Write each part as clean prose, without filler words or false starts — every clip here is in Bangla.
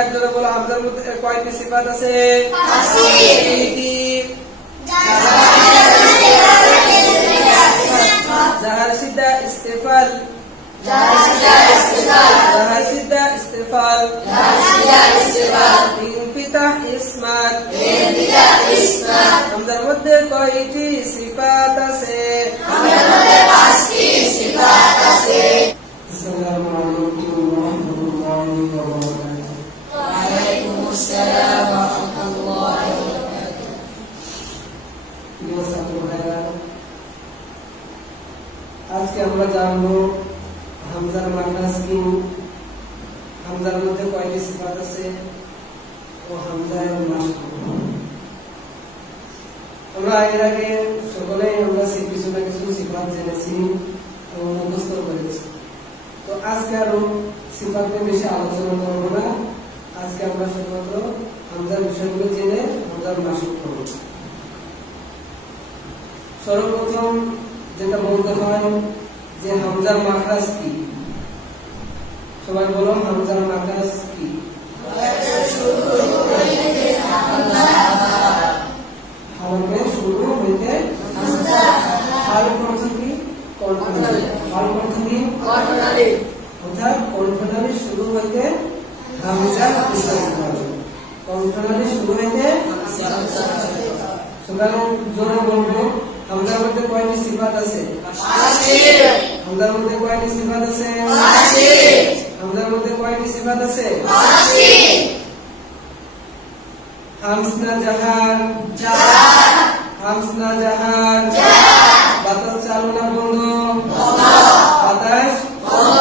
একজনে বলো হামজার মধ্যে কয়টি সিফাত আছে? কি জাহার সিদ্ধা ইস্তেফাল, জাহার সিদ্ধা ইস্তেফাল, ইনফিতাহ ইসমাত। হামজার মধ্যে কয়টি সিফাত আছে? হামজার মধ্যে 5টি সিফাত আছে। আসসালামু আলাইকুম ওয়া রাহমাতুল্লাহি ওয়া বারাকাতুহু। ওয়া আলাইকুমুস সালাম ওয়া রাহমাতুল্লাহি ওয়া বারাকাতুহু। আজকে আমরা জানবো হামজার মাখরাজ কি, হামজার মধ্যে কয়টি সিফাত আছে ও হামজার মাখরাজ। আমরা এর আগে সকলেই আমরা কিছু না কিছু সিফাত জেনেছি ও মুখস্থ করেছি। তো আজকে আরো সিফাত নিয়ে বেশি আলোচনা করবো না। আজকে আমরা শুধুমাত্র হামজার বিষয়গুলো জেনে হামজার মাখরাজ করব। সর্বপ্রথম যেটা বলতে হয় যে হামজার মাখরাজ কি। সবাই বলো হামজার মাখরাজ কি? হালকে শুরু হইতে হাল অর্থ কি? কণ্ঠনালী। হাল অর্থ কি? কণ্ঠনালী। অর্থাৎ কণ্ঠনালী শুরু হইতে হামজা উচ্চারিত হবে। কণ্ঠনালী শুরু হইতে সকালে জোরে বলবো হামজার মধ্যে কয়টি সিফাত আছে? 5টি। হামজার মধ্যে কয়টি সিফাত আছে? 5টি। হামজার মধ্যে কয়টি সিফাত আছে? 5টি। হামজা জাহার, হামজা জাহার, বাতাস চালু না বন্ধ? বাতাস বন্ধ।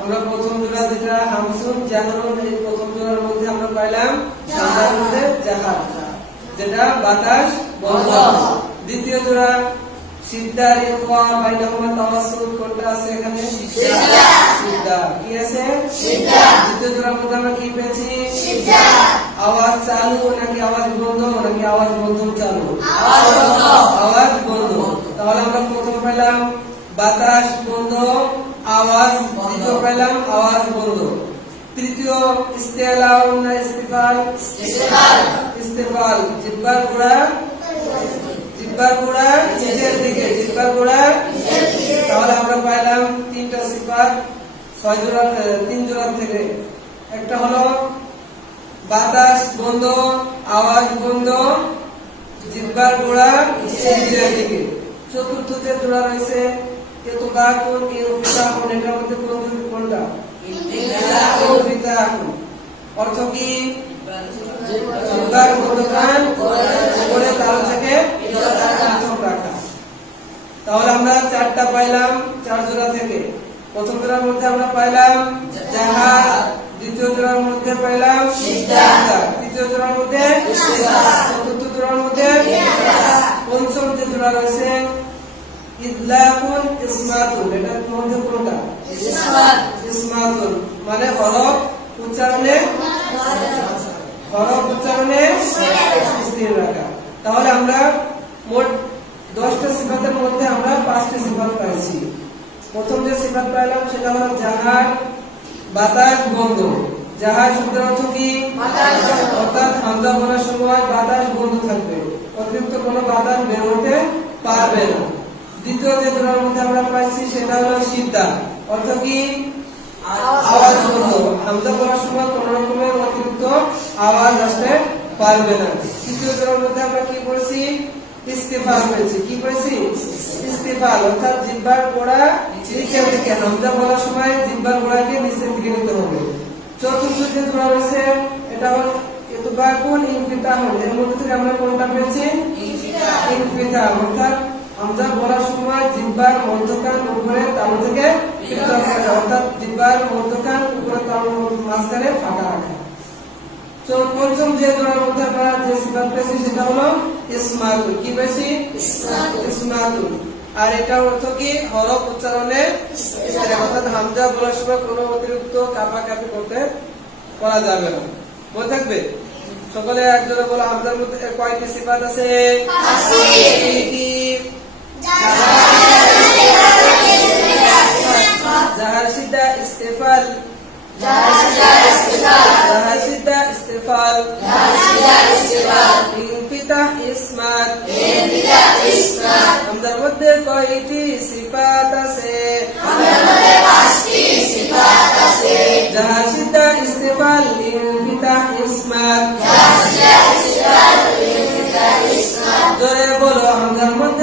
আমরা প্রথম জোড়া যেটা হামসুন জাহরুন, এই প্রথম জোড়ার মধ্যে আমরা পাইলাম হামজার মধ্যে জাহার, যেটা বাতাস বন্ধ। দ্বিতীয় জোড়া সিদ্ধা ইখওয়া বাইনাহুমা তাওয়াসসুল, কোনটা আছে এখানে? সিদ্ধা। সিদ্ধা কি আছে? সিদ্ধা। দ্বিতীয় জোড়ার মধ্যে আমরা কি পেয়েছি? সিদ্ধা। আওয়াজ চালু নাকি আওয়াজ বন্ধ নাকি আওয়াজ বন্ধ চালু? আওয়াজ বন্ধ। আওয়াজ বন্ধ। তাহলে আমরা প্রথম পেলাম বাতাস বন্ধ, আওয়াজ দ্বিতীয় পেলাম আওয়াজ বন্ধ। তৃতীয় ইস্তেলাউ না ইস্তিফাল? ইস্তেফাল। ইস্তেফাল। জিহ্বার গোড়া, জিহ্বার গোড়া নিচের দিকে, জিহ্বার গোড়া। তাহলে আমরা পাইলাম তিনটা সিফাত 6 জোড়া, 3 জোড়া থেকে। একটা হলো বাতাস বন্ধ, আওয়াজ বন্ধ, জিহ্বার গোড়া নিচের দিকে। চতুর্থ যে জোড়া রয়েছে ইতবাকুন ইনফিতাহুন, এটার মধ্যে কোনটা? ইনফিতাহুন। অর্থ কি? জিহ্বার মধ্যখান উপরে তাল থেকে পৃথক রাখা। তাহলে আমরা 4টা পাইলাম 4 জোড়া থেকে। প্রথম জোড়ার মধ্যে আমরা পাইলাম জাহার, দ্বিতীয় জোড়ার মধ্যে পাইলাম সিদ্ধা, তৃতীয় জোড়ার মধ্যে ইস্তিফাল, চতুর্থ জোড়ার মধ্যে পঞ্চম যে জোড়া রয়েছে ইদলাকুন ইসমাতুন, এটার মধ্যে কোনটা? ইসমাত। ইসমাতুন মানে হরফ উচ্চারণে, হরফ উচ্চারণে স্থির রাখা। তাহলে আমরা মোট 10টা সিফাতের মধ্যে আমরা 5টি সিফাত পাইছি। প্রথম যে সিফাত পাইলাম সেটা হলো জাহার, বাতাস বন্ধ। জাহার শব্দের অর্থ কি? অর্থাৎ হামজা বলার সময় বাতাস বন্ধ থাকবে, অতিরিক্ত কোনো বাতাস বের হতে পারবে না। দ্বিতীয় যে জোড়ার মধ্যে আমরা পাইছি সেটা হলো সিদ্ধা, অর্থ কি? আওয়াজ বন্ধ, হামজা বলার সময় কোন রকমের অতিরিক্ত আওয়াজ আসতে পারবে না। তৃতীয় জোড়ার মধ্যে আমরা কি করেছি? ইস্তিফাল পেয়েছি। কি পেয়েছি? ইস্তিফাল, অর্থাৎ জিহ্বার গোড়া নিচের দিকে, হামজা বলার সময় জিহ্বার গোড়াকে নিচের দিকে নিতে হবে। চতুর্থ যে জোড়া রয়েছে এটা হলো ইতবাকুন ইনফিতাহুন, এর মধ্যে থেকে আমরা কোনটা পেয়েছি? ইনফিতাহ, অর্থাৎ হামজা বলার সময় জিহ্বার মধ্যখান উপরে তালু থেকে পৃথক রাখা, অর্থাৎ জিহ্বার মধ্যখান উপরে তালুর মাঝখানে ফাঁকা রাখা। তো পঞ্চম যে জোড়ার মধ্যে আমরা যে সিফাত পেয়েছি সেটা হলো ইসমাতুন। কি পেয়েছি? ইসমাতুন। আর এটা অর্থ কি? হরফ উচ্চারণে, অর্থাৎ হামজা বলার সময় কোনো অতিরিক্ত কাঁপাকাঁপি করতে করা যাবে না। মনে থাকবে? সকলে একজনে বলো হামজার মধ্যে কয়টি সিফাত আছে? 5টি। জাহার সিদ্ধা ইস্তেফাল, জাহার সিদ্ধা ইস্তিফাল ইনফিতাহ ইসমাত হামজার মধ্যে কয়টি সিফাত আছে জাহার সিদ্ধা ইস্তিফাল ইনফিতাহ ইসমাত জোরে বলো হামজার মধ্যে